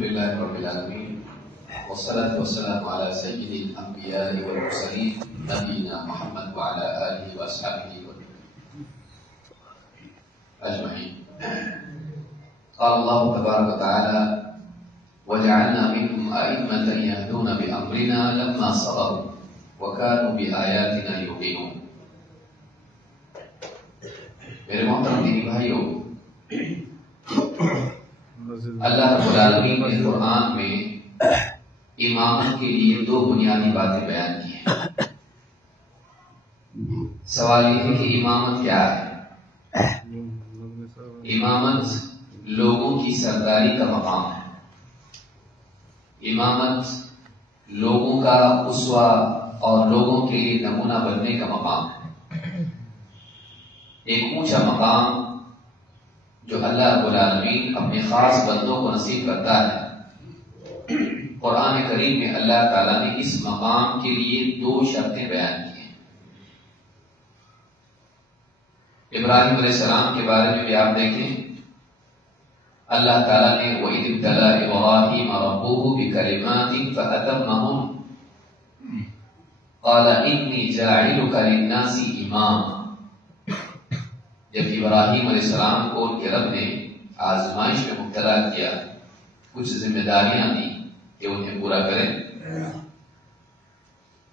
لله رب العالمين والصلاة والسلام على سيد الأنبياء والمرسلين نبينا محمد وعلى آله وأصحابه أجمعين. قال الله تبارك وتعالى وجعلنا منهم أئمة يهدون بأمرنا لما صبروا وكانوا بآياتنا يوقنون. میرے محترم دینی بھائیوں، اللہ رب العالمین نے قرآن میں امامت کے لیے دو بنیادی باتیں بیان کی ہیں۔ سوال یہ ہے کہ امامت کیا ہے؟ امامت لوگوں کی سرداری کا مقام ہے، امامت لوگوں کا اسوہ اور لوگوں کے لیے نمونہ بننے کا مقام ہے، ایک اونچا مقام جو اللہ رب العالمین اپنے خاص بندوں کو نصیب کرتا ہے۔ قرآن کریم میں اللہ تعالیٰ نے اس مقام کے لیے دو شرطیں بیان کی ہیں۔ ابراہیم علیہ السلام کے بارے میں بھی آپ دیکھیں، اللہ تعالیٰ نے وَإِذِ ابْتَلَىٰ إِبْرَاهِيمَ رَبُّهُ بِكَلِمَاتٍ فَأَتَمَّهُنَّ قَالَ إِنِّي جَاعِلُكَ لِلنَّاسِ إِمَامًا۔ جب ابراہیم علیہ السلام کو ان کے رب نے آزمائش میں مبتلا کیا، کچھ ذمہ داریاں دی کہ انہیں پورا کریں،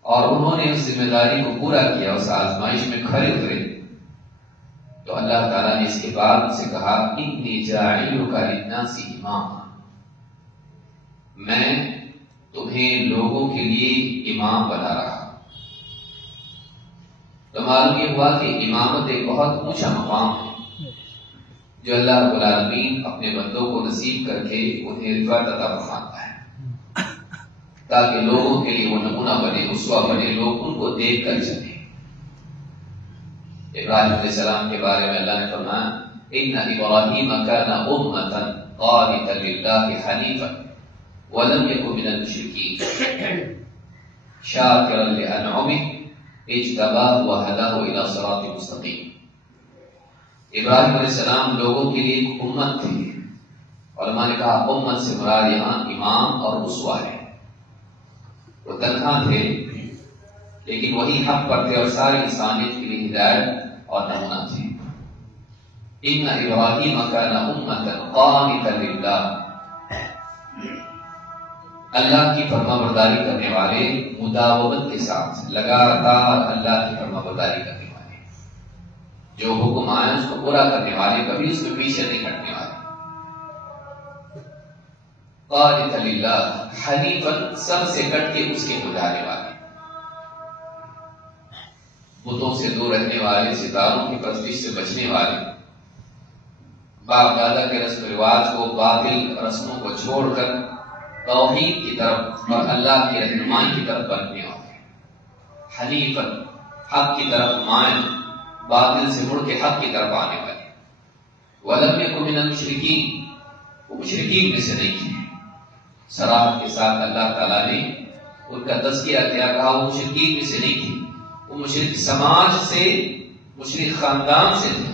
اور انہوں نے اس ذمہ داری کو پورا کیا، اس آزمائش میں کھڑے اترے، تو اللہ تعالیٰ نے اس کے بعد ان سے کہا انی جاعلک للناس اماما، میں تمہیں لوگوں کے لیے امام بنا رہا۔ تو معلوم یہ ہوا کہ امامت ایک بہت اونچا مقام ہے جو اللہ رب العالمین اپنے بندوں کو نصیب کر کے انہیں رفعت عطا فرماتا ہے، تاکہ لوگوں کے لیے وہ نمونہ بنے، اسوہ بنے، لوگ ان کو دیکھ کر چلیں۔ ابراہیم علیہ السلام کے بارے میں اللہ نے فرمایا ان ابراہیم کان امۃ قانتا للہ حنیفا ولم یکن من المشرکین شاکرا لانعمہ اجتباہ وہداہ الی صراط مستقیم۔ ابراہیم علیہ السلام لوگوں کے لیے ایک امت تھے، علماء نے کہا امت سے مراد یہاں امام اور اسوہ ہے۔ وہ تنہا تھے لیکن وہی حق پر تھے اور ساری انسانیت کے لیے ہدایت اور نمونہ تھے۔ ان ابراہیم کان امۃ قانتا للہ، اللہ کی فرما برداری کرنے والے، مداومت کے ساتھ لگاتار اللہ کی فرما برداری کرنے والے، جو حکم آئے اس کو پورا کرنے والے، کبھی اس کے پیچھے نہیں ہٹنے والے۔ قانتا للہ حنیفا، سب سے کٹ کے اس کے ہو جانے والے، بتوں سے دور رہنے والے، ستاروں کی پرستش سے بچنے والے، باپ دادا کے رسم و رواج کو، باطل رسموں کو چھوڑ کر توحید کی طرف اور اللہ کی رہنمائی کی طرف بڑھنے والے، حنیفا، حق کی طرف مائل، باطل سے مڑ کے حق کی طرف آنے والے۔ ولم یکن من المشرکین، وہ مشرکین میں سے نہیں تھے۔ صراحت کے ساتھ اللہ تعالیٰ نے ان کا تذکیہ کیا، کہا وہ مشرکین میں سے نہیں تھے، وہ مشرک سماج سے، مشرک خاندان سے تھے،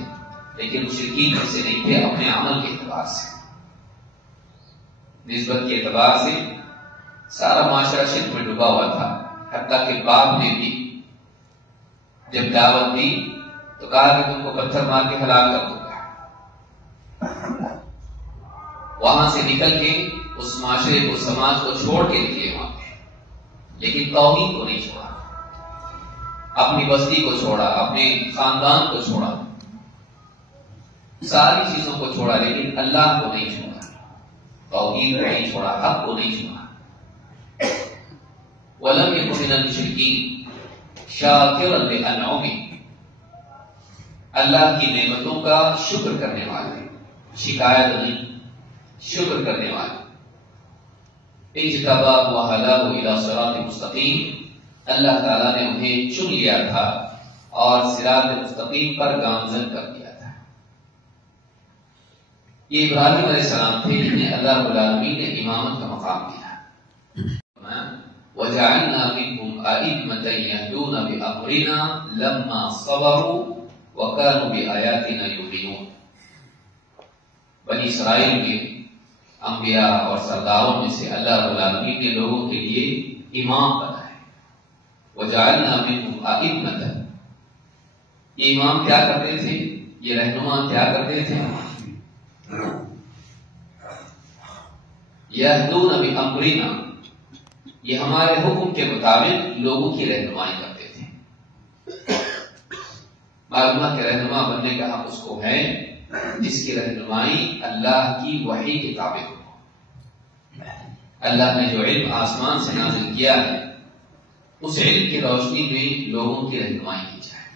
لیکن مشرکین میں سے نہیں تھے اپنے عمل کے اعتبار سے، نسبت کے اعتبار سے۔ سارا معاشرہ شرک میں ڈوبا ہوا تھا، حتیٰ کہ باپ نے بھی جب دعوت دی تو کہا کہ تم کو پتھر مار کے ہلاک کر دوں گا۔ وہاں سے نکل کے اس معاشرے کو، سماج کو چھوڑ کے نکلے وہاں پہ، لیکن توحید کو نہیں چھوڑا، اپنی بستی کو چھوڑا، اپنے خاندان کو چھوڑا، ساری چیزوں کو چھوڑا، لیکن اللہ کو نہیں چھوڑا، توحید کو نہیں چھوڑا، حق کو نہیں چھوڑا۔ وَلَمْ يَكُنْ مِنَ الْمُشْرِكِينَ شَاكِرًا لِأَنْعُمِهِ، اللہ کی نعمتوں کا شکر کرنے والے، شکایت نہیں، شکر کرنے والے۔ اجتباہ وہداہ الی صراط مستقیم، اللہ تعالیٰ نے انہیں چن لیا تھا اور صراط مستقیم پر گامزن کر دیا تھا۔ یہ ابراہیم علیہ السلام تھے جنہیں اللہ رب العالمین نے امامت کا مقام دیا۔ وَجَعَلْنَا مِنْهُمْ أَئِمَّةً يَهْدُونَ بِأَمْرِنَا لَمَّا صَبَرُوا وَكَانُوا بِآيَاتِنَا يُوقِنُونَ۔ بنی اسرائیل میں انبیاء اور سرداروں میں سے اللہ رب العالمین نے لوگوں کے لیے امام بنائے. وجعلنا منهم ائمة. یہ امام کیا کرتے تھے؟ یہ رہنما کیا کرتے تھے؟ یہدون بامرنا. یہ ہمارے حکم کے مطابق لوگوں کی رہنمائی کرتے تھے. معلومات کے رہنما بننے کا حق اس کو ہے جس کی رہنمائی اللہ کی وحی کے تابع ہو. اللہ نے جو علم آسمان سے نازل کیا ہے اس علم کی روشنی میں لوگوں کی رہنمائی کی جائے.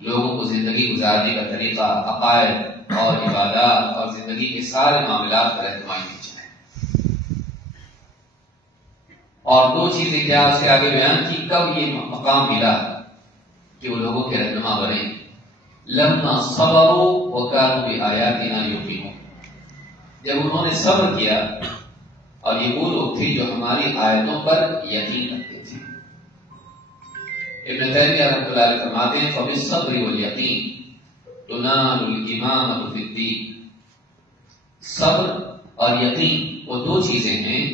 لوگوں کو زندگی گزارنے کا طریقہ، عقائد اور عبادات اور زندگی کے سارے معاملات پر رہنمائی کی جائے. اور دو چیزیں کیا اس کے آگے بیان کی کب یہ مقام ملا کہ وہ لوگوں کے رہنما بنے. لما صبروا وكانوا بآياتنا يوقنون. جب انہوں نے صبر کیا اور یہ وہ لوگ تھے جو ہماری آیتوں پر یقین رکھتے تھے. ابن تیمیہ رحمۃ اللہ علیہ فرماتے ہیں فبالصبر والیقین تنال الامامۃ فی الدین. صبر اور یقین وہ دو چیزیں ہیں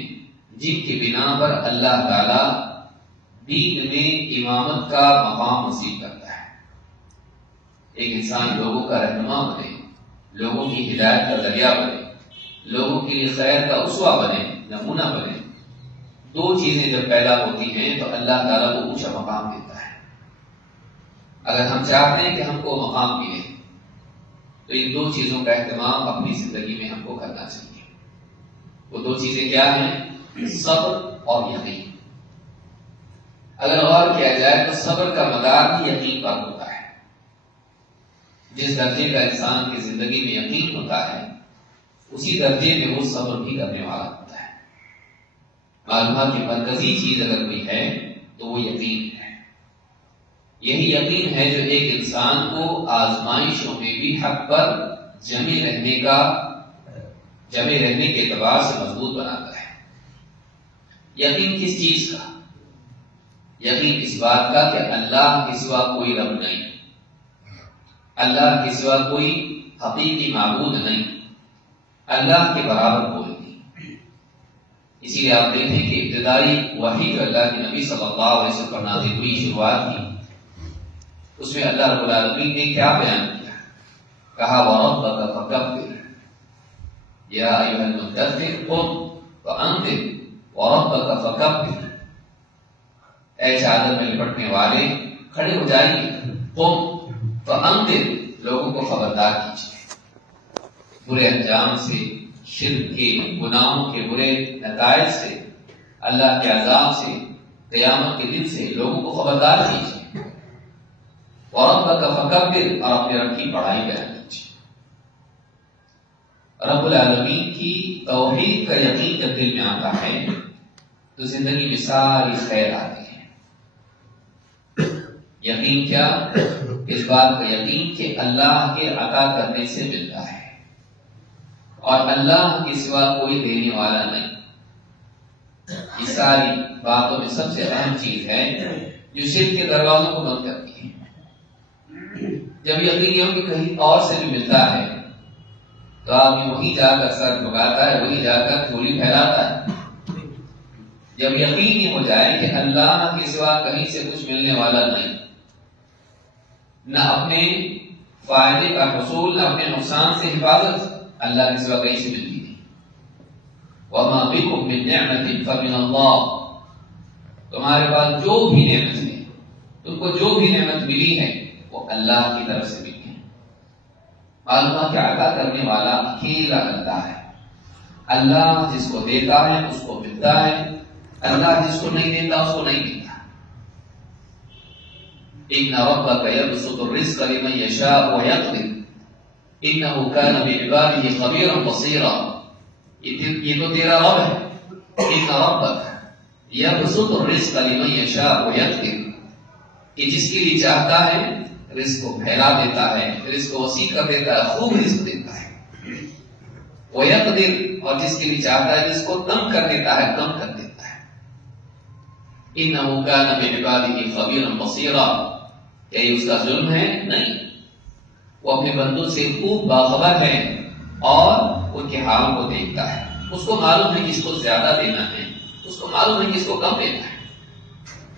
جن کی بنا پر اللہ تعالی دین میں امامت کا مقام نصیب کرتا ہے. ایک انسان لوگوں کا رہنما بنے، لوگوں کی ہدایت کا ذریعہ بنے، لوگوں کے لیے خیر کا اسوہ بنے، نمونہ بنے. دو چیزیں جب پیدا ہوتی ہیں تو اللہ تعالیٰ کو اونچا مقام دیتا ہے. اگر ہم چاہتے ہیں کہ ہم کو مقام ملے تو ان دو چیزوں کا اہتمام اپنی زندگی میں ہم کو کرنا چاہیے. وہ دو چیزیں کیا ہیں؟ صبر اور یقین. اگر غور کیا جائے تو صبر کا مدار بھی یقین پر ہوتا ہے. جس درجے کا انسان کی زندگی میں یقین ہوتا ہے اسی درجے میں وہ صبر بھی کرنے والا ہوتا ہے. معلومات کی مرکزی چیز اگر کوئی ہے تو وہ یقین ہے. یہی یقین ہے جو ایک انسان کو آزمائشوں میں بھی حق پر جمے رہنے کے اعتبار سے مضبوط بناتا ہے. یقین کس چیز کا؟ یقین اس بات کا کہ اللہ کے سوا کوئی رب نہیں، اللہ کے سوا کوئی حقیقی معبود نہیں، اللہ کے برابر کوئی نہیں. اسی لیے آپ دیکھیں کہ ابتدائی وحی جو اللہ کے نبی صلی اللہ علیہ وسلم پر نازل ہوئی شروعات کی، اس میں اللہ رب العالمین نے کیا بیان کیا؟ کہا وَرَبَّكَ فَكَبِّرْ یا ایھا المدثر قم فانذر وَرَبَّكَ فَكَبِّرْ. اے چادر میں لپٹنے والے کھڑے ہو جائیے، قم فانذر لوگوں کو خبردار کیجیے برے انجام سے، شرک کے گناہوں کے برے نتائج سے، اللہ کے عذاب سے، قیامت کے دن سے لوگوں کو خبردار کیجیے. وَرَبَّكَ فَكَبِّرْ اور اپنے رب کی بڑائی بیان کیجیے. رب العالمین کی توحید کا یقین جب دل میں آتا ہے تو زندگی میں ساری خیر آتی ہے. یقین کیا؟ اس بات کا یقین کہ اللہ کے عطا کرنے سے ملتا ہے اور اللہ کے سوا کوئی دینے والا نہیں. یہ ساری باتوں میں سب سے اہم چیز ہے جو شرک کے دروازوں کو بند کرتی ہے. جب یقین ہو کہ کہیں اور سے بھی ملتا ہے تو آدمی وہی جا کر سر جھکاتا ہے، وہی جا کر جھولی پھیلاتا ہے. جب یقین ہی ہو جائے کہ اللہ کے سوا کہیں سے کچھ ملنے والا نہیں، نہ اپنے فائدے کا حصول، نہ اپنے نقصان سے حفاظت اللہ کے سوا کہیں سے ملتی نہیں. وَمَا بِكُم مِّن نِّعْمَةٍ فَمِنَ اللَّهِ. تمہارے پاس جو بھی نعمت ہے، تم کو جو بھی نعمت ملی ہے وہ اللہ کی طرف سے ملی ہے. معلومات کا عطا کرنے والا اکیلا اللہ ہے. اللہ جس کو دیتا ہے اس کو ملتا ہے، اللہ جس کو نہیں دیتا اس کو نہیں ملتا. إِنَّ رَبَّكَ يَبْسُطُ الرِّزْقَ لِمَن يَشَاءُ وَيَقْدِرُ إِنَّهُ كَانَ بِعِبَادِهِ خَبِيرًا بَصِيرًا. یہ تو تیرا رب ہے. إِنَّ رَبَّكَ يَبْسُطُ الرِّزْقَ لِمَن يَشَاءُ وَيَقْدِرُ. یہ جس کے لیے چاہتا ہے رزق کو پھیلا دیتا ہے، رزق کو وسیع کر دیتا ہے، خوب رزق دیتا ہے. وَيَقْدِرُ اور جس کے لیے چاہتا ہے رزق کو کم کر دیتا ہے، کم کر دیتا ہے. إِنَّهُ كَانَ بِعِبَادِهِ خَبِيرًا بَصِيرًا. کیا یہ اس کا ظلم ہے؟ نہیں، وہ اپنے بندوں سے خوب باخبر ہے اور ان کے حال کو دیکھتا ہے، اس کو معلوم ہے کس کو زیادہ دینا ہے، اس کو معلوم ہے کس کو کم دینا ہے،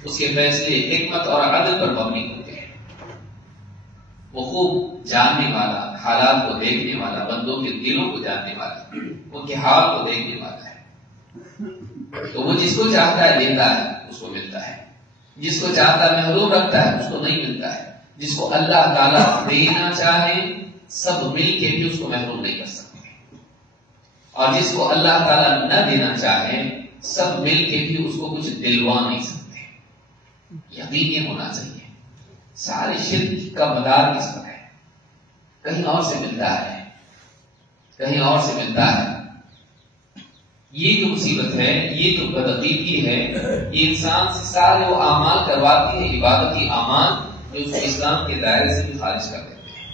اس کے فیصلے حکمت اور عدل پر مبنی ہوتے ہیں۔ وہ خوب جاننے والا، حالات کو دیکھنے والا، بندوں کے دلوں کو جاننے والا، ان کے حال کو دیکھنے والا ہے۔ تو وہ جس کو چاہتا ہے دیتا ہے، اس کو ملتا ہے، جس کو چاہتا ہے محروم رکھتا ہے، اس کو نہیں ملتا ہے۔ جس کو اللہ تعالیٰ دینا چاہے سب مل کے بھی اس کو محروم نہیں کر سکتے، اور جس کو اللہ تعالیٰ نہ دینا چاہے سب مل کے بھی اس کو کچھ دلوا نہیں سکتے۔ یقین یہ ہونا چاہیے سارے شرک کا مدار کس پر ہے؟ کہیں اور سے ملتا ہے، کہیں اور سے ملتا ہے۔ یہ جو مصیبت ہے، یہ جو بدعقیدگی ہے، یہ انسان سے سارے وہ اعمال کرواتی ہے، عبادتی اعمال جو اس کو اسلام کے دائرے سے بھی خارج کر دیتے ہیں۔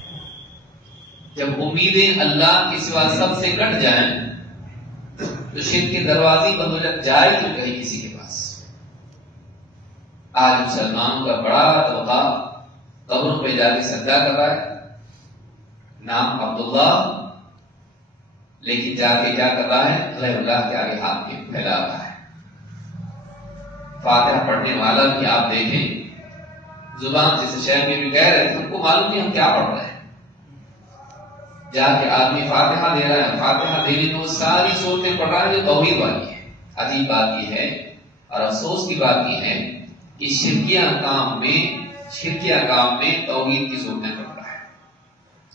جب امیدیں اللہ کے سوا سب سے کٹ جائیں تو شرک کے دروازے بند ہو جائے تو کہیں کسی کے پاس۔ آج مسلمانوں کا بڑا طبقہ قبروں پہ جا کے سجدہ کر رہا ہے، نام عبداللہ، لیکن جا کے کیا کر رہا ہے؟ غیر اللہ کے آگے ہاتھ کے پھیلا رہا ہے۔ فاتحہ پڑھنے والا بھی آپ دیکھیں، زبان جیسے شہر میں بھی کہہ رہے تھے، ہم کو معلوم نہیں ہم کیا پڑھ رہے ہیں، جا کے آدمی فاتحہ دے رہا ہے، فاتحہ دینے میں وہ ساری صورتیں پڑھ رہا ہے جو توحید والی ہے۔ عجیب بات یہ ہے اور افسوس کی بات یہ ہے کہ شرکیہ کام میں توحید کی صورتیں پڑھ رہا ہے۔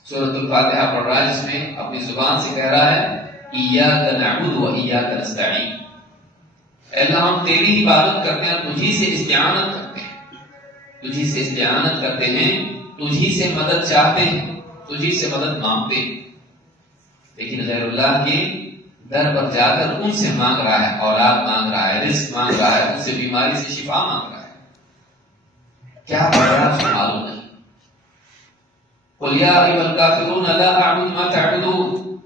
سورۃ الفاتحہ پڑھ رہا ہے، جس میں اپنی زبان سے کہہ رہا ہے ایاک نعبد و ایاک نستعین، اے اللہ ہم تیری عبادت کرتے ہیں، تجھی سے استعانت کرتے ہیں، تجھی سے استعانت کرتے ہیں، تجھی سے مدد چاہتے ہیں، تجھی سے مدد مانگتے ہیں۔ لیکن غیر اللہ کے در پر جا کر ان سے مانگ رہا ہے، اولاد مانگ رہا ہے، رزق مانگ رہا ہے، ان سے بیماری سے شفا مانگ رہا ہے۔ کیا پڑھ رہا ہے اس کو معلوم نہیں۔ قل یا ایھا الکافرون لا اعبد ما تعبدون،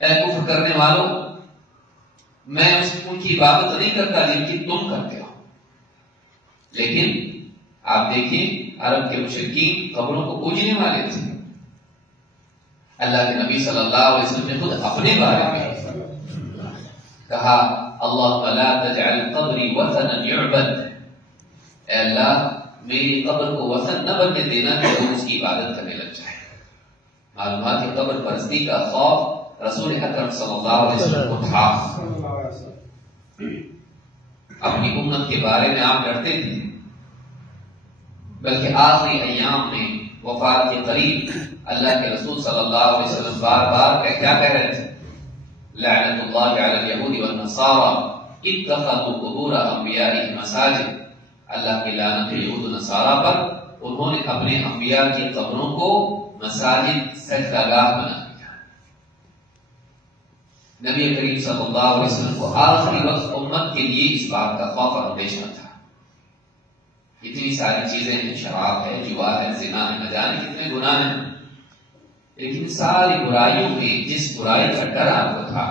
اے کفر کرنے والوں میں ان کی عبادت نہیں کرتا جن کی تم کرتے ہو۔ لیکن آپ دیکھیں عرب کے مشرکین قبروں کو پوجنے والے تھے۔ اللہ کے نبی صلی اللہ علیہ وسلم نے خود اپنے بارے میں کہا اللہم لا تجعل قبری وثنا یعبد، اے اللہ میری قبر کو وثن نہ بننے دینا کہ لوگ اس کی عبادت کرنے لگ جائیں۔ معلومات کی قبر پرستی کا خوف رسول اکرم صلی اللہ علیہ وسلم کو تھا۔ اپنی امت کے بارے میں آپ ڈرتے تھے، بلکہ آخری ایام میں وفات کے قریب اللہ کے رسول صلی اللہ علیہ وسلم بار بار کیا کہہ رہے تھے؟ لعنت اللہ علی الیہود والنصارى اتخذوا قبور انبیائہم مساجد، اللہ کی لعنت یہود و نصارہ پر، انہوں نے اپنے انبیاء کی قبروں کو مساجد سجدہ گاہ بنا دیا۔ نبی کریم صلی اللہ علیہ وسلم کو آخری وقت امت کے لیے اس بات کا خوف اور اندیشہ تھا۔ اتنی ساری چیزیں ہیں، شراب ہے، جوا ہے، زنا ہے، نہ جانے کتنے گناہ ہیں، لیکن ساری برائیوں میں جس برائی کا ڈر آپ کو تھا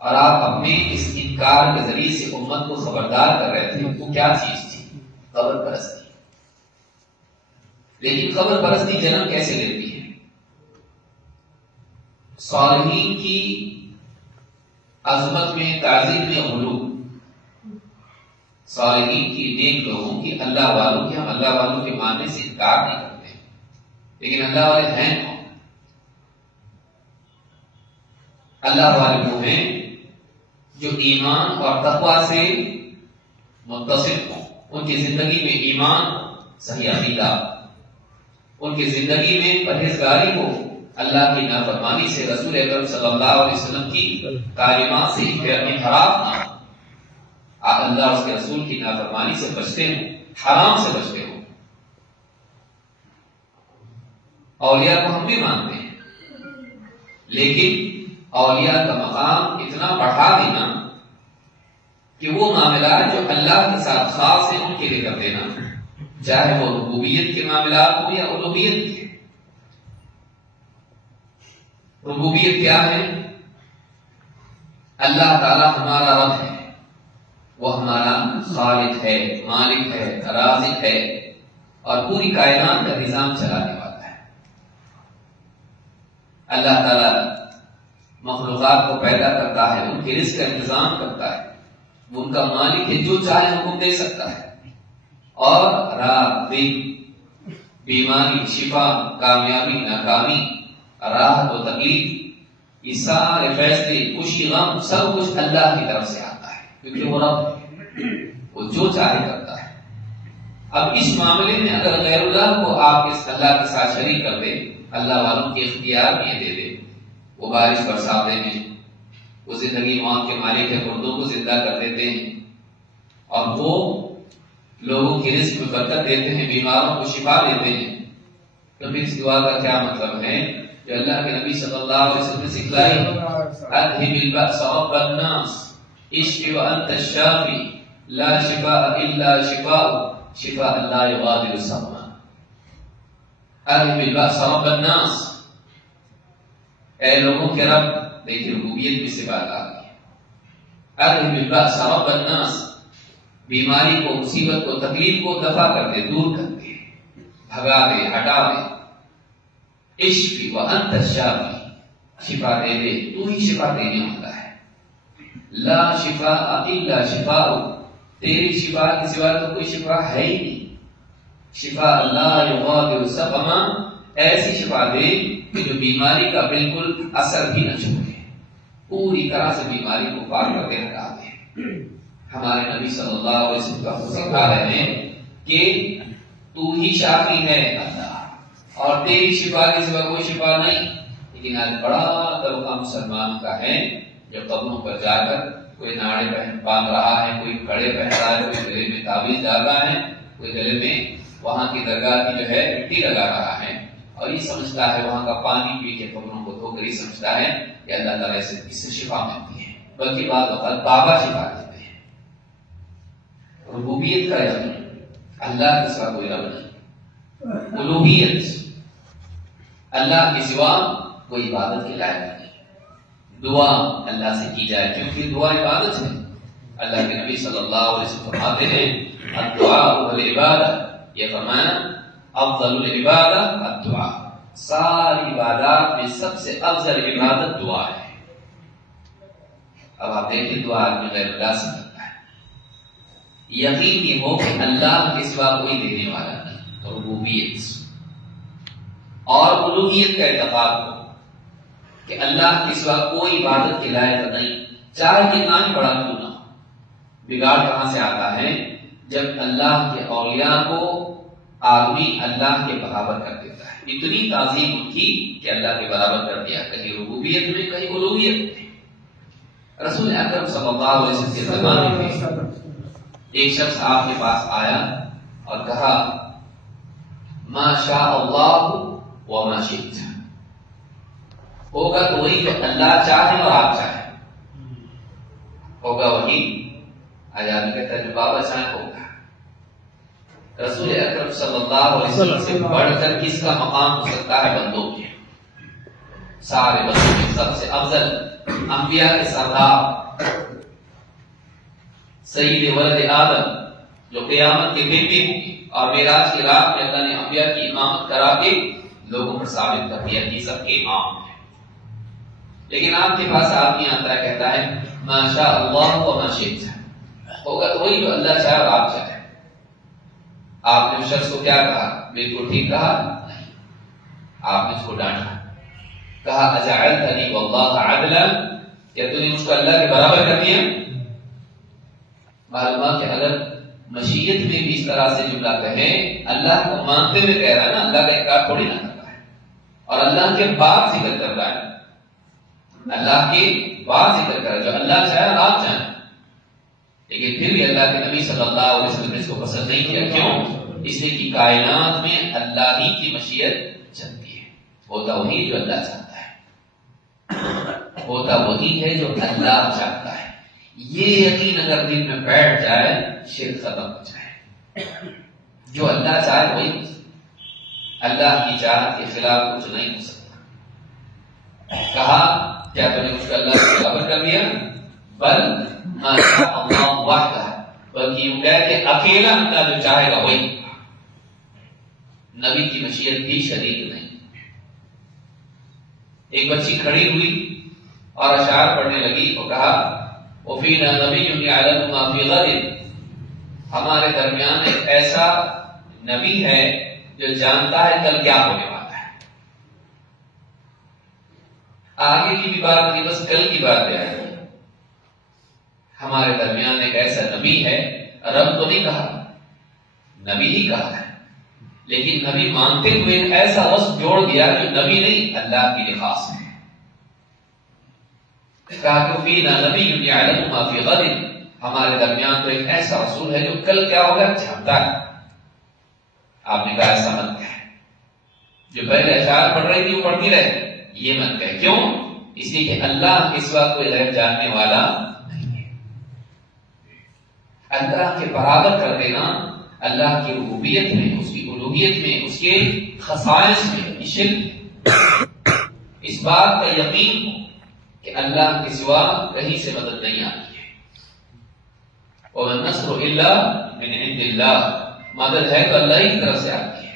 اور آپ اپنے اس انکار کے ذریعے سے امت کو خبردار کر رہے تھے، وہ کیا چیز تھی؟ قبر پرستی۔ لیکن قبر پرستی جنم کیسے لیتی ہے؟ صالحین کی عظمت میں، تعظیم میں غلو، صالحین کی، نیک لوگوں کی، اللہ والوں کی، ہم اللہ والوں کے ماننے سے انکار نہیں کرتے، لیکن اللہ والے ہیں کون؟ اللہ والے وہ ہیں جو ایمان اور تقوی سے متصف ہوں، ان کی زندگی میں ایمان، صحیح عقیدہ، ان کی زندگی میں پرہیزگاری ہو، اللہ کی نافرمانی سے، رسول اکرم صلی اللہ علیہ وسلم کی تعلیمات سے انحراف نہ ہو، اللہ اس کے رسول کی نافرمانی سے بچتے ہوں، حرام سے بچتے ہوں۔ اولیاء کو ہم بھی مانتے ہیں، لیکن اولیاء کا مقام اتنا بڑھا دینا کہ وہ معاملات جو اللہ کے ساتھ خاص ہیں ان کے لیے کر دینا، چاہے وہ ربوبیت کے معاملات ہوں یا الوہیت کے۔ ربوبیت کیا ہے؟ اللہ تعالی ہمارا رب ہے، وہ ہمارا خالق ہے، مالک ہے، رازق ہے، اور پوری کائنات کا نظام چلانے والا ہے۔ اللہ تعالی مخلوقات کو پیدا کرتا ہے، ان کے رزق کا انتظام کرتا ہے، وہ ان کا مالک ہے، جو چاہے حکم دے سکتا ہے، اور رات دن، بیماری، شفا، کامیابی، ناکامی، راحت و تکلیف، یہ سارے فیصلے، خوشی، غم، سب کچھ اللہ کی طرف سے آتا ہے، کیونکہ وہ رب ہے، وہ جو چاہے کرتا ہے۔ اب اس معاملے میں اگر غیر اللہ کو آپ اس اللہ کے ساتھ شریک کر دیں، اللہ والوں کے اختیار میں دے دے، وہ بارش برساتے ہیں، وہ زندگی موت کے مالک ہے، مردوں کو زندہ کر دیتے ہیں، اور وہ لوگوں کے رزق میں برکت دیتے ہیں، بیماروں کو شفا دیتے ہیں، تو پھر اس دعا کا کیا مطلب ہے جو اللہ کے نبی صلی اللہ علیہ وسلم نے سکھلائی؟ اذهب البأس رب الناس اشف وانت الشافی لا شفاء الا شفاء شفاء لا یغادر سقما۔ اذهب البأس رب الناس، اے لوگوں کے رب، دیکھیے ربوبیت میں سے بات آ گئی، اذهب البأس رب الناس، بیماری کو، مصیبت کو، تکلیف کو دفع کر دے، دور کر دے، بھگا دے، ہٹا دے، اشفی وانت الشافی، شفا دے دے، تو ہی شفا دینے والا ہے، لا شفاء الا شفاء، تیری شفا کے سوا تو کوئی شفا ہے ہی نہیں، شفا لا یغادر سقما، ایسی شفا دے کہ جو بیماری کا بالکل اثر بھی نہ چھوڑے، پوری طرح سے بیماری کو پار کر کے ہٹا دے۔ ہمارے نبی صلی اللہ علیہ وسلم سکھا رہے ہیں کہ تو ہی شافی ہے اللہ، اور تیری شفا کے سوا کوئی شفا نہیں۔ لیکن آج بڑا طبقہ مسلمان کا ہے جو قبروں پر جا کر کوئی ناڑے باندھ رہا ہے، کوئی کڑے پہن رہا ہے، کوئی گلے میں تعویذ ڈال رہا ہے، کوئی گلے میں وہاں کی درگاہ کی جو ہے مٹی لگا رہا ہے، اور یہ سمجھتا ہے وہاں کا پانی پی کے قبروں کو دھو کر یہ سمجھتا ہے کہ اللہ تعالیٰ سے اس سے شفا ملتی ہے، بلکہ بعض اوقات بابا شفا دیتے ہیں۔ ربوبیت کا یقین، اللہ کے سوا کوئی رب نہیں، الوہیت، اللہ کے سوا کوئی عبادت کے لائق نہیں، دعا اللہ سے کی جائے کیونکہ دعا عبادت ہے۔ اللہ کے نبی صلی اللہ علیہ وسلم فرماتے ہیں الدعاء والعبادہ، یہ فرمایا افضل العبادہ الدعاء، ساری عبادات میں سب سے افضل عبادت دعا ہے۔ اب آپ دیکھیں دعا آدمی غیر اللہ سے کرتا ہے، یقین یہ ہو کہ اللہ کے سوا کوئی دینے والا نہیں، ربوبیت اور الوہیت کا اعتقاد ہو کہ اللہ کے سوا کوئی عبادت کے لائق نہیں، چاہے کتنا ہی بڑا کیوں نہ ہو۔ بگاڑ کہاں سے آتا ہے؟ جب اللہ کے اولیاء کو آدمی اللہ کے برابر کر دیتا ہے، اتنی تعظیم ان کی کہ اللہ کے برابر کر دیا، کہیں ربوبیت میں کہیں الوہیت میں۔ رسول اکرم صلی اللہ علیہ وسلم کے زمانے میں ایک شخص آپ کے پاس آیا اور کہا ما شاء اللہ وما شئت، ہوگا تو وہی جو اللہ چاہے اور آپ چاہیں، ہوگا وہی آزادی کا تجربہ اچانک ہوگا۔ رسول اکرم صلی اللہ علیہ وسلم سے بڑھ کر کس کا مقام ہو سکتا ہے بندوں کے؟ سارے بندوں میں سب سے افضل، انبیاء کے سردار، سید ولد آدم، جو قیامت کے دن بھی ہوں گے، اور معراج کی رات میں اللہ نے انبیاء کی امامت کرا کے لوگوں پر ثابت کر دیا کہ سب کے امام ہیں۔ لیکن آپ کے پاس آدمی آتا ہے، کہتا ہے ما شاء اللہ وما شئت، ہوگا تو وہی جو اللہ چاہے اور آپ چاہے۔ آپ نے اس شخص کو کیا کہا؟ بالکل ٹھیک کہا نہیں، آپ نے اس کو ڈانٹا، کہا اجعلتنی واللہ عدلا، کیا تم نے مجھ کو اللہ کے برابر کر دیا؟ معلوم کہ اگر مشیت میں بھی اس طرح سے جملہ کہیں، اللہ کو مانتے ہوئے کہہ رہا ہے نا، اللہ کا انکار تھوڑی نہ کر رہا ہے، اور اللہ کے بعد ذکر کر رہا ہے، اللہ کے بعد ذکر کر رہا ہے جو اللہ چاہے اور آپ چاہیں۔ لیکن پھر بھی اللہ کے نبی صلی اللہ علیہ وسلم نے اس کو پسند نہیں کیا، کیوں؟ اس لیے کہ کائنات میں اللہ ہی کی مشیت چلتی ہے، ہوتا وہی جو اللہ چاہتا ہے، ہوتا وہی ہے جو اللہ چاہتا ہے۔ یہ یقین اگر دل میں بیٹھ جائے، شرک ختم ہو جائے۔ جو اللہ چاہے وہی ہو سکتا، اللہ کی چاہت کے خلاف کچھ نہیں ہو سکتا۔ کہا کیا تم نے مجھ کو اللہ سے برابر کر دیا؟ بل ما شاء اللہ وحدہ، بلکہ یوں کہہ کہ اکیلا اللہ جو چاہے گا وہی۔ نبی کی مشیت بھی شدید نہیں۔ ایک بچی کھڑی ہوئی اور اشعار پڑھنے لگی تو کہا وفینا نبی یعلم ما فی غد، ہمارے درمیان ایک ایسا نبی ہے جو جانتا ہے کل کیا ہونے والا ہے. آگے کی بھی بات نہیں، بس کل کی بات ہے. ہمارے درمیان ایک ایسا نبی ہے، رب تو نہیں کہا، نبی ہی کہا ہے، لیکن نبی مانتے ہوئے ایک ایسا وصف جوڑ دیا جو نبی نہیں اللہ کی خاص ہے. کہا کہ فینا نبی یعلم ما فی غد، ہمارے درمیان تو ایک ایسا رسول ہے جو کل کیا ہوگا جانتا ہے. آپ نے کہا ایسا مت کہے، جو پہلے اشعار پڑھ رہی تھی وہ پڑھتی رہے، یہ مت کہے. کیوں؟ اس لیے کہ اللہ کے سوا کوئی غیب جاننے والا نہیں ہے. اللہ کے برابر کر دینا اللہ کی ربوبیت میں، اس کی الوہیت میں، اس کے خصائص میں شرک. اس بات کا یقین ہو کہ اللہ کے سوا کہیں سے مدد نہیں آتی ہے. وَالنَّصْرُ إِلَّا مِنْ عِنْدِ اللَّهِ، مدد ہے تو اللہ ہی کی طرف سے آتی ہے.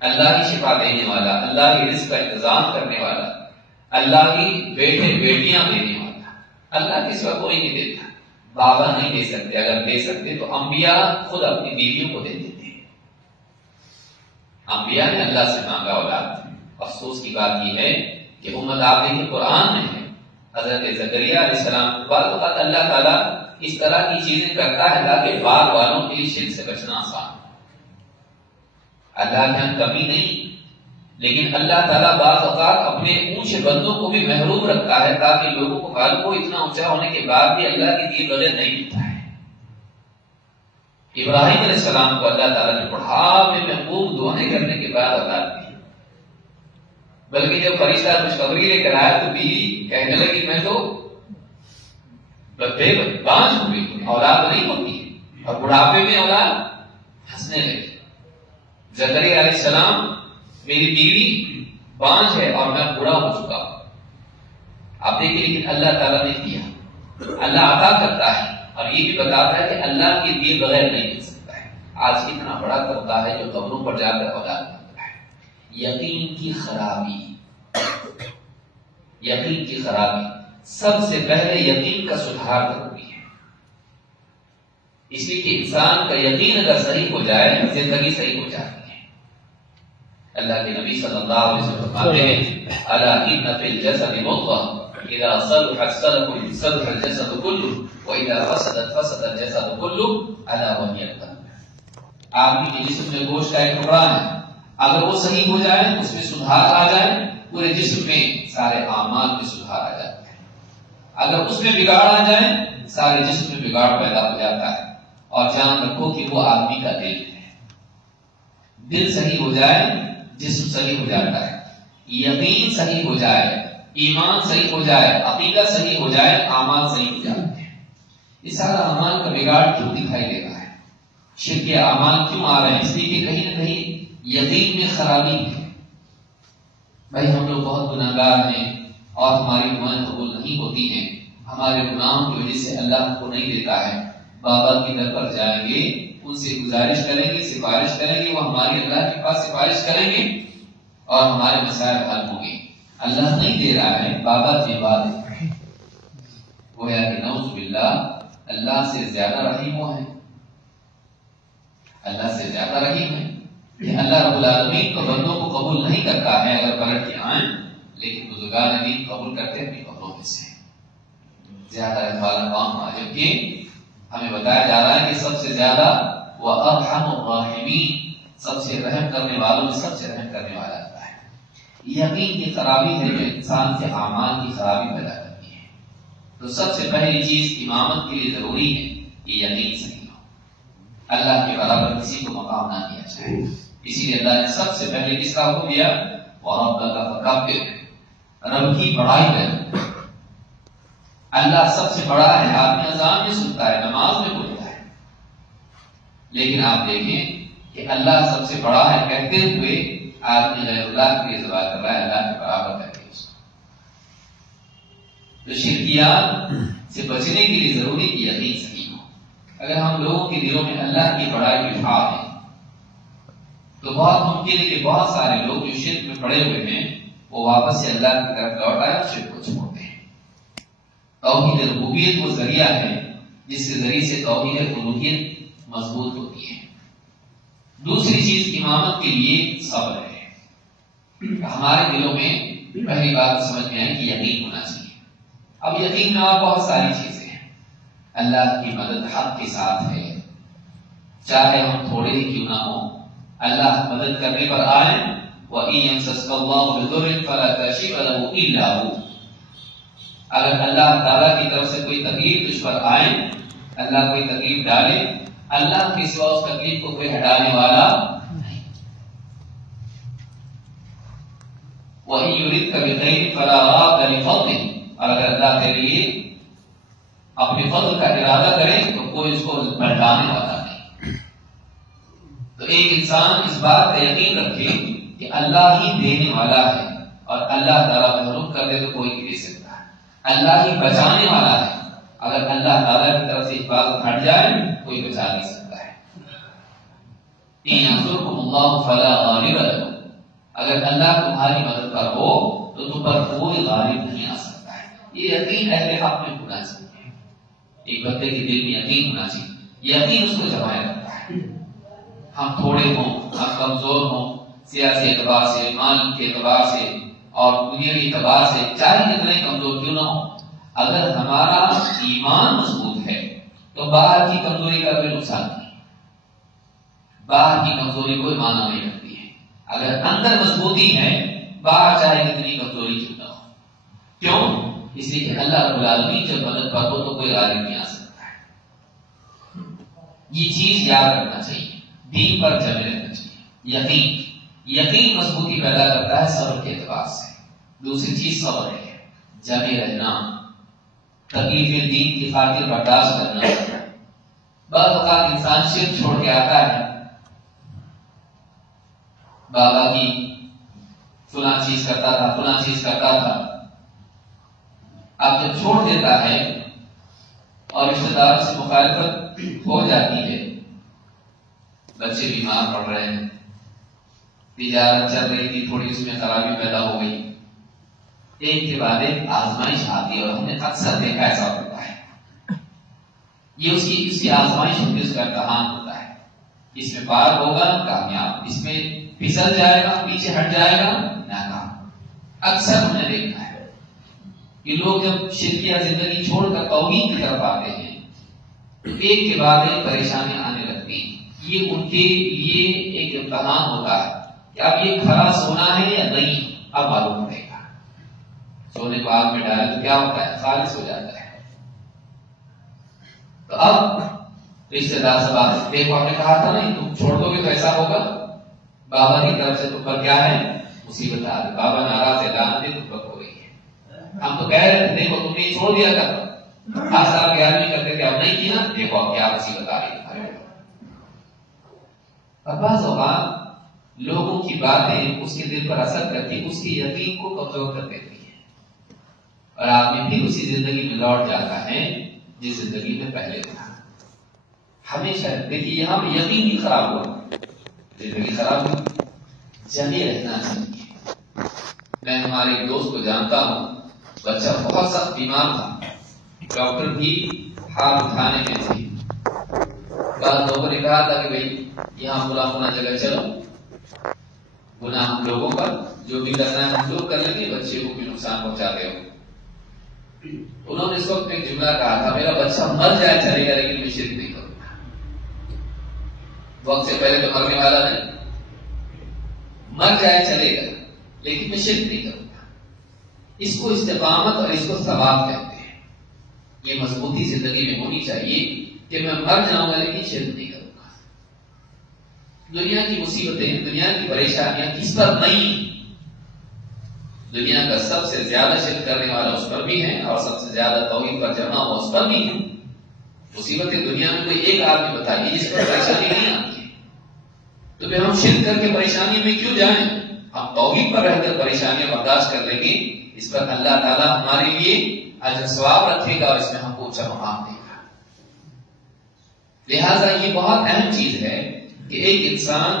اللہ ہی شفا دینے والا، اللہ ہی رزق کا انتظام کرنے والا، اللہ ہی بیٹے بیٹیاں دینے والا، اللہ کے سوا کوئی نہیں دیتا. بابا نہیں دے سکتے، اگر دے سکتے تو انبیاء خود اپنی بیویوں کو دے دیتے ہیں. انبیاء نے اللہ سے مانگا اولاد. افسوس کی بات یہ ہے کہ امت آپ دیکھیں قرآن میں ہے، حضرت زکریا علیہ السلام بعض اوقات اللہ تعالیٰ اس طرح کی چیزیں کرتا ہے تاکہ بعد والوں کے لیے شرک سے بچنا آسان. اللہ کے یہاں کمی نہیں، لیکن اللہ تعالیٰ بعض اوقات اپنے اونچے بندوں کو بھی محروم رکھتا ہے تاکہ لوگوں کو معلوم ہو اتنا اونچا ہونے کے بعد بھی اللہ کے دیے بغیر نہیں ملتا ہے. ابراہیم علیہ السلام کو اللہ تعالیٰ نے بڑھاپے میں خوب دعائیں کرنے کے بعد اولاد دی، بلکہ جب فرشتہ خوشخبری لے کر آیا تو بیوی کہنے لگی میں تو بانجھ ہو گئی، اولاد نہیں ہوتی ہے. اور بڑھاپے میں اولاد ہنسنے لگی. زکریا علیہ السلام میری بیوی بانجھ ہے اور میں بوڑھا ہو چکا ہوں. آپ دیکھیں لیکن اللہ تعالیٰ نے دیا. اللہ عطا کرتا ہے اور یہ بھی بتاتا ہے کہ اللہ کے دیے بغیر نہیں مل سکتا ہے. آج اتنا بڑا طبقہ ہے جو قبروں پر جا کر اولاد مانگتا ہے. یقین کی خرابی، یقین کی خرابی. سب سے پہلے یقین کا سدھار ضروری ہے. اس لیے کہ انسان کا یقین اگر صحیح ہو جائے زندگی صحیح ہو جاتی ہے. اللہ کے نبی صلی اللہ علیہ وسلم فرماتے ہیں الا ان فی الجسد مضغۃ اذا صلحت صلح الجسد كله واذا فسدت فسد الجسد كله الا وهي القلب. آدمی کے جسم میں گوشت کا ایک ٹکڑا ہے، اگر وہ صحیح ہو جائے، اس میں سدھار آ جائے، پورے جسم میں سارے اعمال میں سدھار آ جاتا ہے. اگر اس میں بگاڑ آ جائے سارے جسم میں بگاڑ پیدا ہو جاتا ہے. اور جان رکھو کہ وہ آدمی کا دل ہے. دل صحیح ہو جائے جسم صحیح ہو جاتا ہے. یقین صحیح ہو جائے، ایمان صحیح ہو جائے، عقیدہ صحیح ہو جائے، اعمال صحیح ہو جاتے ہیں. یہ سارا اعمال کا بگاڑ کیوں دکھائی دے رہا ہے؟ شرک کے اعمال کیوں آ رہے ہیں؟ اس لیے کہ کہیں نہ کہیں یقین میں خرابی ہے. بھائی ہم لوگ بہت گناہگار ہیں اور ہماری دعائیں قبول نہیں ہوتی ہیں. ہمارے گناہوں کی وجہ سے اللہ ہم کو نہیں دیتا ہے. بابا کی در پر جائیں گے، ان سے گزارش کریں گے، سفارش کریں گے، وہ ہماری اللہ کے پاس سفارش کریں گے اور ہمارے مسائل حل ہوں گے. اللہ نہیں دے رہا ہے، بابا کے بعد وہ ہے کہ نعوذ باللہ اللہ سے زیادہ رحیم وہ ہے، اللہ سے زیادہ رحیم ہے. کہ اللہ رب العالمین کو بندوں کو قبول نہیں کرتا ہے اگر پلٹ کے آئیں، لیکن بزرگان دین قبول کرتے اپنی قبروں میں سے. زیادہ رحم والا کام ہے، جبکہ ہمیں بتایا جا رہا ہے کہ سب سے زیادہ وہ ارحم الراحمین، سب سے رحم کرنے والوں میں سب سے رحم کرنے والا اللہ ہے. یقین کی خرابی ہے جو انسان کے اعمال کی خرابی پیدا کرتی ہے. تو سب سے پہلی چیز امامت کے لیے ضروری ہے کہ یقین صحیح ہو، اللہ کے برابر کسی کو مقام نہ دیا جائے. اسی لیے اللہ نے سب سے پہلے کس کا حکم دیا؟ وَرَبَّكَ فَكَبِّرْ، رب کی بڑائی کر. اللہ سب سے بڑا ہے. آدمی اذان میں سنتا ہے، نماز میں بولتا ہے، لیکن آپ دیکھیں کہ اللہ سب سے بڑا ہے کہتے ہوئے آدمی غیر اللہ کے لیے ذبح کر رہا ہے اللہ کے برابر کر کے. اس کو تو شرکیات سے بچنے کے لیے ضروری کہ یقین صحیح ہو. اگر ہم لوگوں کے دلوں میں اللہ کی بڑائی بٹھا دیں تو بہت ممکن ہے کہ بہت سارے لوگ جو شرک میں پڑے ہوئے ہیں وہ واپس سے اللہ کی طرف لوٹ آئے اور شرک کو چھوڑ دیں. توحید ربوبیت وہ ذریعہ ہے جس کے ذریعے سے توحید الوہیت مضبوط ہوتی ہے۔ دوسری چیز امامت کے لیے صبر ہے۔ ہمارے دلوں میں پہلی بات سمجھ میں آئی کہ یقین ہونا چاہیے۔ اب یقین میں اور بہت ساری چیزیں ہیں۔ اللہ کی مدد حق کے ساتھ ہے، چاہے ہم تھوڑے ہی کیوں نہ ہوں، اللہ مدد کرنے پر آئے۔ وَإِن يَمْسَسْكَ اللَّهُ بِضُرٍّ فَلَا كَاشِفَ لَهُ إِلَّا هُوَ، اگر اللہ تعالیٰ کی طرف سے کوئی تکلیف تجھ پر آئے، اللہ کوئی تکلیف ڈالے، اللہ کے سوا اس تکلیف کو کوئی ہٹانے والا نہیں۔ وَإِن يُرِدْكَ بِخَيْرٍ فَلَا رَادَّ لِفَضْلِهِ، اور اگر اللہ تیرے لیے اپنے فضل کا ارادہ کرے تو کوئی اس کو پلٹانے والا نہیں۔ تو ایک انسان اس بات کا یقین رکھے کہ اللہ ہی دینے والا ہے، اور اللہ تعالیٰ محروم کر دے تو کوئی نہیں دے سکتا ہے۔ اللہ ہی بچانے والا ہے، اگر اللہ تعالیٰ کی طرف سے حفاظت ہٹ جائے کوئی بچا نہیں سکتا ہے۔ إِن يَنصُرْكُمُ اللَّهُ فَلَا غَالِبَ لَكُمْ، اگر اللہ تمہاری مدد پر ہو تو تم پر کوئی غالب نہیں آ سکتا ہے۔ یہ یقین اہل حق میں ہونا چاہیے، ایک بندے کے دل میں یقین ہونا چاہیے، یقین اس کو جمائے رکھتا ہے۔ ہم تھوڑے ہوں، ہم کمزور ہوں، سیاسی اعتبار سے، مال کے اعتبار سے اور دنیاوی اعتبار سے، چاہے جتنے کمزور کیوں نہ ہو، اگر ہمارا ایمان مضبوط ہے تو باہر کی کمزوری کا کوئی نقصان نہیں۔ باہر کی کمزوری کوئی معنی نہیں رکھتی ہے۔ اگر اندر مضبوطی ہے، باہر چاہے کتنی کمزوری کیوں نہ ہو۔ کیوں؟ اس لیے کہ اللہ رب العالمین جب مدد پر ہو تو کوئی غالب نہیں آ سکتا ہے۔ یہ چیز یاد رکھنا چاہیے، دین پر جمے رہنا چاہیے۔ یقین مضبوطی پیدا کرتا ہے صبر کے اعتبار سے۔ دوسری چیز صبر ہے، جمے رہنا، تکلیف دین کی خاطر برداشت کرنا۔ بعض اوقات انسان شرک چھوڑ کے آتا ہے، بابا کی فلاں چیز کرتا تھا، فلاں چیز کرتا تھا، اب جب چھوڑ دیتا ہے اور رشتے داروں سے مخالفت ہو جاتی ہے، بچے بیمار پڑ رہے ہیں، تجارت چل رہی تھی، تھوڑی اس میں خرابی پیدا ہو گئی، ایک کے بعد ایک آزمائش آتی ہے، اور ہم نے اکثر دیکھا ایسا ہوتا ہے۔ یہ اس کی آزمائش ہوتی ہے، اس کا امتحان ہوتا ہے۔ اس میں پار ہوگا کامیاب، اس میں پھسل جائے گا، پیچھے ہٹ جائے گا ناکام۔ اکثر ہم نے دیکھا ہے کہ لوگ جب شرکیہ زندگی چھوڑ کر توحید کی طرف آتے ہیں تو ایک کے بعد ایک پریشانیاں آنے لگتی ہیں۔ یہ ان کے لیے ایک امتحان ہوتا ہے کہ اب یہ کھڑا سونا ہے یا نہیں، اب معلوم پڑے گا۔ سونے کو آگ میں ڈالے تو کیا ہوتا ہے؟ خالص ہو جاتا ہے۔ تو اب رشتے دار سے بات، دیکھو آپ نے کہا تھا نہیں، تم چھوڑ دو گے تو ایسا ہوگا، بابا کی طرف سے تم پر کیا ہے؟ مصیبت آ رہی، بابا ناراض ہے، لعنتیں تم پر ہو رہی ہے۔ ہم تو کہہ رہے تھے دیکھو تم نے چھوڑ دیا تھا، ہر سال 11ویں کرتے تھے، اب نہیں کیا، دیکھو اب کیا مصیبت آ رہی ہے۔ اب بعض اوقات لوگوں کی باتیں اس کے دل پر اثر کرتی، اس کی یقین کو کمزور کر دیتی ہے، اور آدمی پھر اسی زندگی میں لوٹ جاتا ہے جس زندگی میں پہلے تھا۔ ہمیشہ دیکھیے یہاں بھی یقین ہی خراب ہوا، زندگی خراب ہوئی، جمے رہنا چاہیے۔ میں ہمارے ایک دوست کو جانتا ہوں، بچہ بہت سخت بیمار تھا، ڈاکٹر بھی ہاتھ اٹھانے میں تھے۔ بعض لوگوں نے کہا تھا کہ بھائی یہاں فلاں جگہ چلو، گناہ ہم لوگوں پر، جو بھی کرنا ہے ہم لوگ کر لیں گے، بچے کو بھی نقصان پہنچاتے ہو۔ انہوں نے اس وقت ایک جملہ کہا تھا، میرا بچہ مر جائے چلے گا لیکن میں شرک نہیں کروں گا۔ وقت سے پہلے تو مرنے والا نہیں، مر جائے چلے گا لیکن میں شرک نہیں کروں گا۔ اس کو استقامت اور اس کو ثواب کہتے ہیں۔ یہ مضبوطی زندگی میں ہونی چاہیے کہ میں مر جاؤں گا لیکن شرک نہیں کروں گا۔ دنیا کی مصیبتیں، دنیا کی پریشانیاں کس پر نہیں؟ دنیا کا سب سے زیادہ شرک کرنے والا اس پر بھی ہے، اور سب سے زیادہ توحید پر جمع ہوا اس پر بھی ہے۔ مصیبتیں دنیا میں کوئی ایک آدمی بتائیے جس پر پریشانی نہیں آتی ہے، تو پھر ہم شرک کر کے پریشانی میں کیوں جائیں؟ ہم توحید پر رہ کر پریشانیاں برداشت کر لیں گے، اس پر اللہ تعالیٰ ہمارے لیے اجر ثواب رکھے گا اور اس میں ہم کو اونچا مقام دے گا۔ لہذا یہ بہت اہم چیز ہے کہ ایک انسان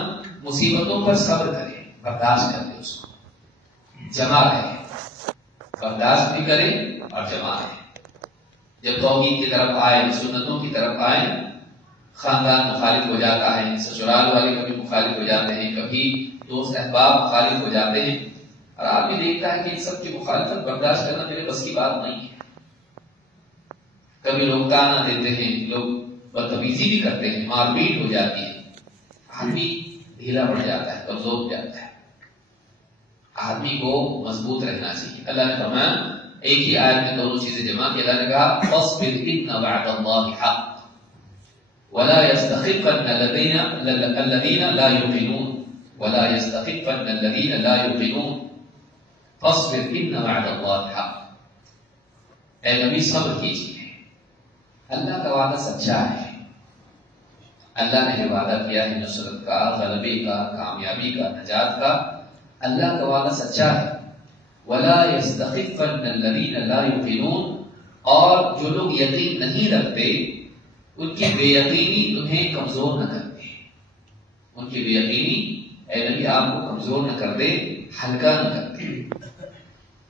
مصیبتوں پر صبر کرے، برداشت کر لے، اس کو جمع رہے، برداشت بھی کرے اور جمع رہے۔ جب توحید کی طرف آئے، سنتوں کی طرف آئے، خاندان مخالف ہو جاتا ہے، سسرال والے کبھی مخالف ہو جاتے ہیں، کبھی دوست احباب مخالف ہو جاتے ہیں، اور آدمی دیکھتا ہے کہ ان سب کی مخالفت برداشت کرنا میرے بس کی بات نہیں ہے۔ کبھی لوگ تانا دیتے ہیں، لوگ بدتمیزی بھی کرتے ہیں، مار پیٹ ہو جاتی ہے، آدمی ڈھیلا پڑ جاتا ہے، کمزور ہو جاتا ہے۔ آدمی کو مضبوط رہنا چاہیے۔ اللہ نے فرمایا، ایک ہی آیت میں دونوں چیزیں جمع کی، اللہ نے کہا فاصبر ان وعد اللہ حق ولا يستخفن الذين لا يوقنون ولا يستخفن الذين لا يوقنون فاصبر ان وعد اللہ حق۔ اے نبی صبر کیجیے، اللہ کا وعدہ سچا ہے۔ اللہ نے جو وعدہ کیا ہے نصرت کا، غلبے کا، کامیابی کا، نجات کا، اللہ کا وعدہ سچا ہے۔ وَلَا يَسْتَخِفَّنَّ الَّذِينَ لَا يُقِنُونَ، اور جو لوگ یقین نہیں رکھتے ان کی بے یقینی انہیں کمزور نہ کر دے۔ ان کی بے یقینی اے نبی آپ کو کمزور نہ کر دے، ہلکا نہ کر دے۔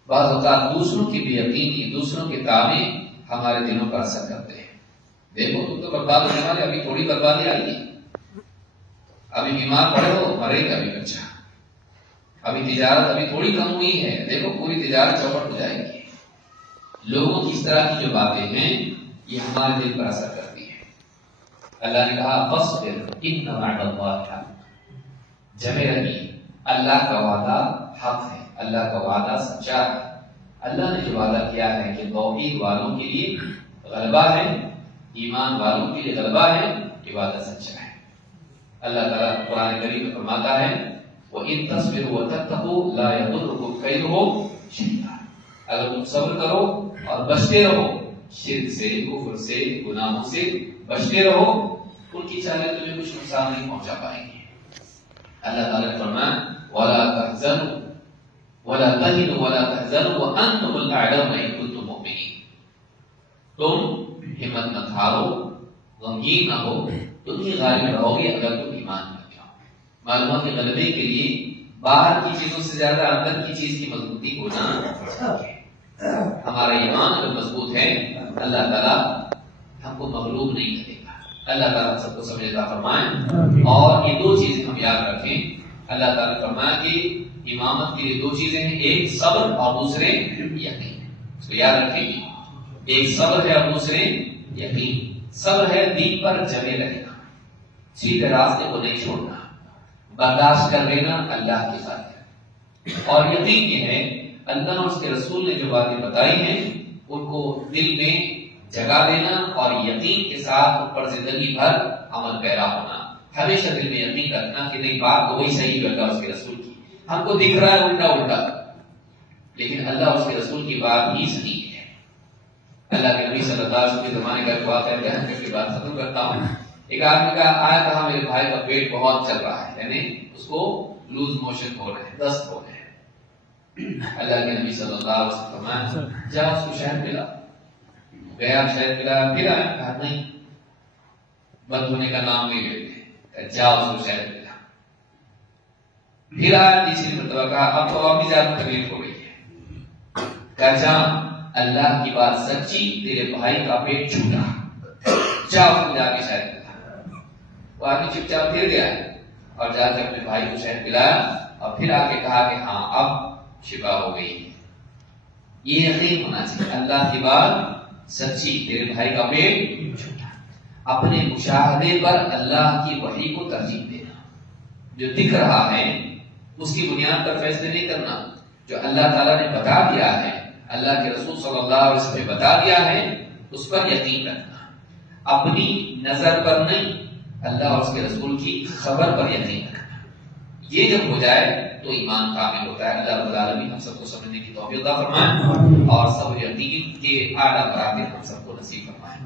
بعض اوقات دوسروں کی بے یقینی، دوسروں کے تانے ہمارے دلوں پر اثر کرتے ہیں۔ دیکھو تم تو برباد ہونے والے، ابھی تھوڑی بربادی آئی ہے، ابھی بیمار پڑے ہو، مرے گا ابھی بچہ، ابھی تجارت ابھی تھوڑی کم ہوئی ہے، دیکھو پوری تجارت چوپٹ ہو جائے گی۔ لوگوں کی اس طرح کی جو باتیں ہیں یہ ہمارے دل پر اثر کرتی ہیں۔ اللہ نے کہا فاصبر ان وعد اللہ حق، جمے رہیے، اللہ کا وعدہ حق ہے، اللہ کا وعدہ سچا ہے۔ اللہ نے جو وعدہ کیا ہے کہ توحید والوں کے لیے غلبہ ہے، ایمان والوں کے لیے غلبہ ہے، یہ وعدہ سچا ہے۔ اللہ تعالیٰ قرآن کریم میں فرماتا ہے وَإِن تَصْبِرُوا وَتَتَّقُوا لَا يَضُرُّكُمْ كَيْدُهُمْ شَيْئًا، اگر تم صبر کرو اور بچتے رہو، شرک سے، کفر سے، گناہوں سے بچتے رہو، ان کی چالیں تمہیں کچھ نقصان نہیں پہنچا پائیں گے۔ اللہ تعالیٰ نے فرمایا وَلَا تَحْزَنُوا وَلَا تَهِنُوا وَلَا تَحْزَنُوا وَأَنْتُمُ الْأَعْلَوْنَ إِن كُنتُم مُؤْمِنِينَ، تم ہمت مت ہارو، غمگین نہ ہو، تم ہی غالب رہو گے اگر تم ایمان رکھتے ہو۔ معلومات کے غلبے کے لیے باہر کی چیزوں سے زیادہ اندر کی چیز کی مضبوطی ہونا چاہیے۔ ہمارا ایمان اگر مضبوط ہے اللہ تعالیٰ ہم کو مغلوب نہیں کرے گا۔ اللہ تعالیٰ سب کو سمجھتا فرمائیں، اور یہ دو چیزیں ہم یاد رکھیں۔ اللہ تعالیٰ نے فرمایا کہ امامت کے لیے دو چیزیں ہیں، ایک صبر اور دوسرے یقین۔ اس کو یاد رکھیں گے، ایک صبر ہے اور دوسرے یقین۔ صبر ہے دین پر جمے رہنا، سیدھے راستے کو نہیں چھوڑنا، برداشت کر لینا اللہ کی خاطر، اور یقین یہ ہے اللہ اور اس کے رسول نے جو باتیں بتائی ہیں ان کو دل میں جگہ دینا، اور یقین کے ساتھ اوپر زندگی بھر عمل پیرا ہونا۔ ہمیشہ دل میں یقین رکھنا کہ نہیں بات تو وہی صحیح ہے اللہ اس کے رسول کی، ہم کو دکھ رہا ہے الٹا الٹا، لیکن اللہ اس کے رسول کی بات ہی صحیح ہے۔ اللہ کے نبی صلی اللہ علیہ وسلم کے زمانے کا واقعہ بیان کر کے بات ختم کرتا ہوں۔ ایک آدمی کا آیا کہا میرے بھائی کا پیٹ بہت چل رہا ہے، یعنی اس کو لوز موشن ہو رہے ہیں، دست ہو رہے ہیں۔ اللہ کے نبی صلی اللہ علیہ وسلم فرمایا جا اس کو شہد پلا۔ گیا شہد پلا، پھر آیا، کہا نہیں بند ہونے کا نام نہیں لیتے، جا اس کو شہد پلا۔ پھر آیا تیسری مرتبہ، کہا اب تو اور بھی زیادہ تکلیف ہو گئی ہے، کہا جا اللہ کی بات سچی، تیرے بھائی کا پیٹ چھوٹا، جا اس کو جا کے شہد پلا۔ وہ آدمی چپ چاپ گر گیا اور جا کے اپنے بھائی کو شہد پلایا، اور پھر آ کے کہا کہ ہاں اب شفا ہو گئی ہے۔ یہ یقین ہونا چاہیے اللہ کی بات سچی، تیرے بھائی کا پیٹ چھوٹا۔ اپنے مشاہدے پر اللہ کی وحی کو ترجیح دینا، جو دکھ رہا ہے اس کی بنیاد پر فیصلے نہیں کرنا، جو اللہ تعالیٰ نے بتا دیا ہے، اللہ کے رسول صلی اللہ علیہ وسلم نے بتا دیا ہے، اس پر یقین رکھنا، اپنی نظر پر نہیں، اللہ اور اس کے رسول کی خبر پر یقین رکھنا۔ یہ جب ہو جائے تو ایمان کامل ہوتا ہے۔ اللہ رب العالمین ہم سب کو سمجھنے کی توفیق عطا فرمائے، اور سب یقین کے اعلیٰ مراتب ہم سب کو نصیب فرمائے۔